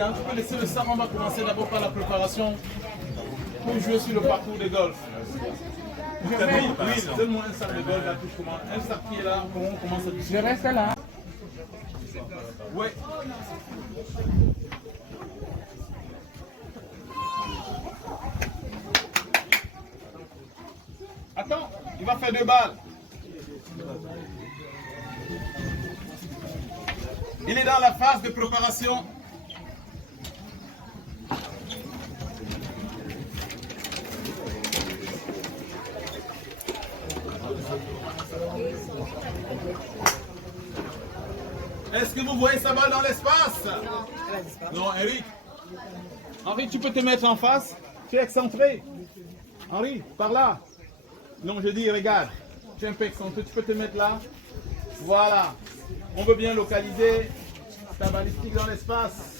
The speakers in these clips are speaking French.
Quand tu peux laisser le sac, on va commencer d'abord par la préparation pour jouer sur le parcours de golf. Oui, donne-moi un sac de golf là, un sac qui est là, comment on commence à discuter. Je reste là. Oui. Attends, il va faire 2 balles. Il est dans la phase de préparation. Est-ce que vous voyez sa balle dans l'espace? Non, Eric. Henri, tu peux te mettre en face? Tu es excentré. Henri, par là. Non, je dis, regarde. Tu es un peu excentré, tu peux te mettre là. Voilà. On veut bien localiser ta balistique dans l'espace.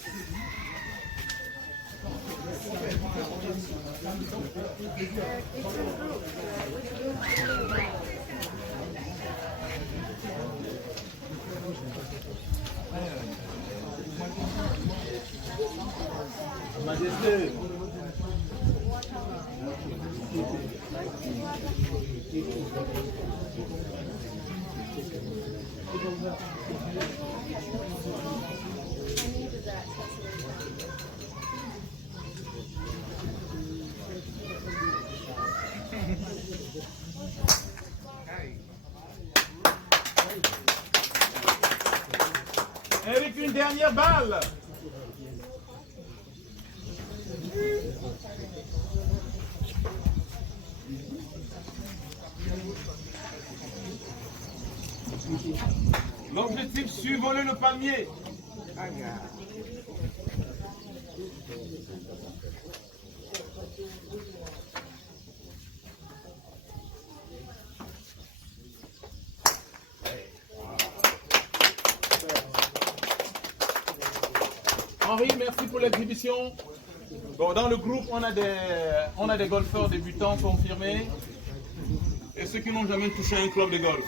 Majesté. Eric, une dernière balle. L'objectif, survoler le palmier. Henri, merci pour l'exhibition. Bon, dans le groupe, on a des golfeurs débutants confirmés et ceux qui n'ont jamais touché un club de golf.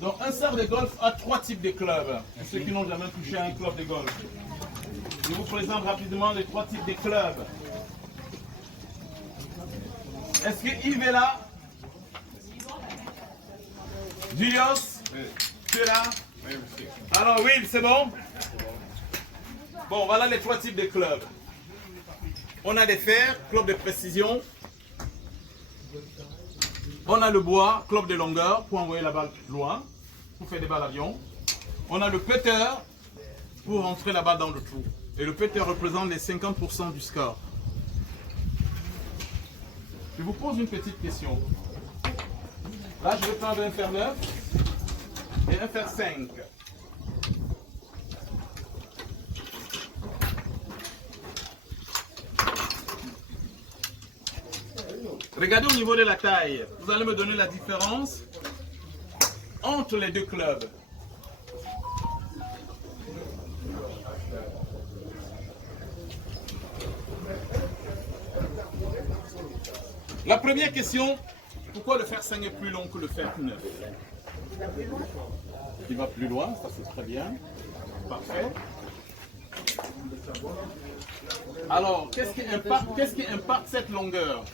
Donc, un serve de golf a 3 types de clubs, et ceux qui n'ont jamais touché un club de golf. Je vous présente rapidement les 3 types de clubs. Est-ce que Yves est là? Julius? Tu es là? Alors, oui, c'est bon? Bon, voilà les 3 types de clubs. On a des fers, club de précision. On a le bois, club de longueur, pour envoyer la balle loin, pour faire des balles avion. On a le putter, pour entrer la balle dans le trou. Et le putter représente les 50% du score. Je vous pose une petite question. Là, je vais prendre un fer 9 et un fer 5. Regardez au niveau de la taille. Vous allez me donner la différence entre les 2 clubs. La première question, pourquoi le fer 5 est plus long que le fer 9? Il va plus loin, ça c'est très bien. Parfait. Alors, qu'est-ce qui impacte cette longueur?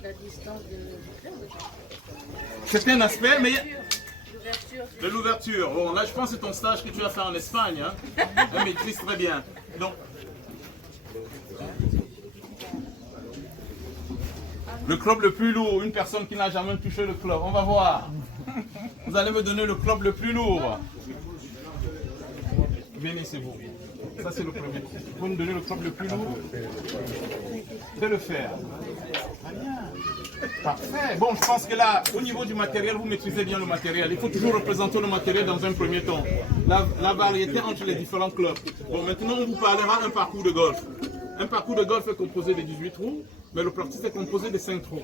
La distance de C'est un aspect, mais de l'ouverture. Bon, là, je pense que c'est ton stage que tu as fait en Espagne. Hein? Elle maîtrise très bien. Donc, le club le plus lourd, une personne qui n'a jamais touché le club. On va voir. Vous allez me donner le club le plus lourd. Venez, c'est vous. Ça, c'est le premier. Vous me donnez le club le plus lourd? De le faire. Parfait. Bon, je pense que là, au niveau du matériel, vous maîtrisez bien le matériel. Il faut toujours représenter le matériel dans un premier temps. La variété entre les différents clubs. Bon, maintenant, on vous parlera d'un parcours de golf. Un parcours de golf est composé de 18 trous, mais le practice est composé de 5 trous.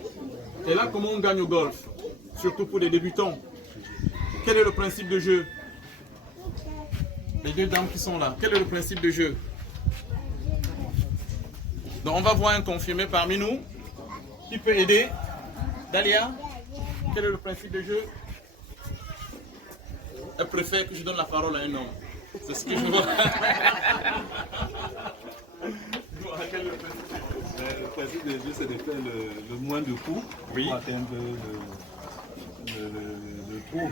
Et là, comment on gagne au golf? Surtout pour les débutants. Quel est le principe de jeu? Les 2 dames qui sont là. Quel est le principe de jeu? Donc, on va voir un confirmé parmi nous. Qui peut aider? Dalia, quel est le principe de jeu? Elle préfère que je donne la parole à un homme. C'est ce que je vois. Le principe des jeux, c'est de faire le moins de coups Oui. pour atteindre le trou.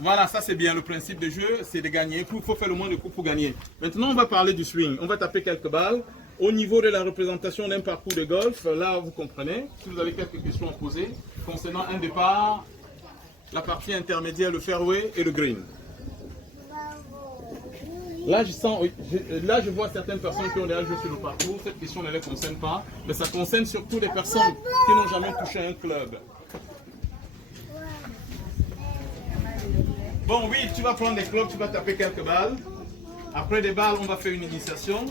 Voilà, ça c'est bien. Le principe du jeu, c'est de gagner. Il faut faire le moins de coups pour gagner. Maintenant, on va parler du swing. On va taper quelques balles. Au niveau de la représentation d'un parcours de golf, là, vous comprenez. Si vous avez quelques questions à poser concernant un départ, la partie intermédiaire, le fairway et le green. Là, je vois certaines personnes qui ont déjà joué sur le parcours. Cette question ne les concerne pas, mais ça concerne surtout les personnes qui n'ont jamais touché un club. Bon, oui, tu vas prendre des clubs, tu vas taper quelques balles. Après des balles, on va faire une initiation.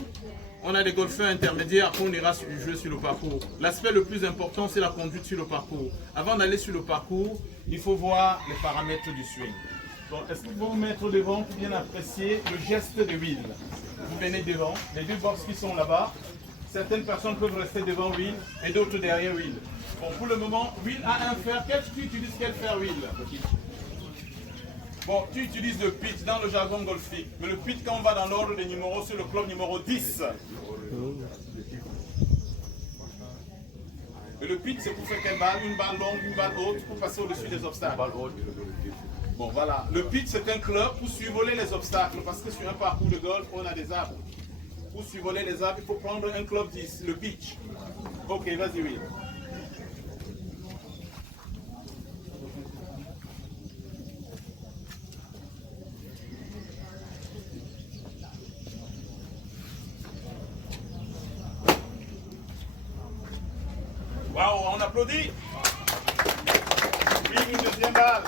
On a des golfeurs intermédiaires, après on ira jouer sur le parcours. L'aspect le plus important, c'est la conduite sur le parcours. Avant d'aller sur le parcours, il faut voir les paramètres du swing. Donc, est-ce qu'il faut vous mettre devant pour bien apprécier le geste de Will? Vous venez devant, les deux box qui sont là-bas. Certaines personnes peuvent rester devant Will et d'autres derrière Will. Bon, pour le moment, Will a un fer. Qu'est-ce que tu utilises? Quel fer, Will? Bon, tu utilises le pitch dans le jargon golfique. Mais le pitch, quand on va dans l'ordre des numéros, c'est le club numéro 10. Et le pitch, c'est pour faire quelle balle? Une balle longue, une balle haute, pour passer au-dessus des obstacles. Bon, voilà. Le pitch, c'est un club pour survoler les obstacles. Parce que sur un parcours de golf, on a des arbres. Pour survoler les arbres, il faut prendre un club 10, le pitch. Ok, vas-y, oui. Waouh, on applaudit. Oui, une deuxième balle.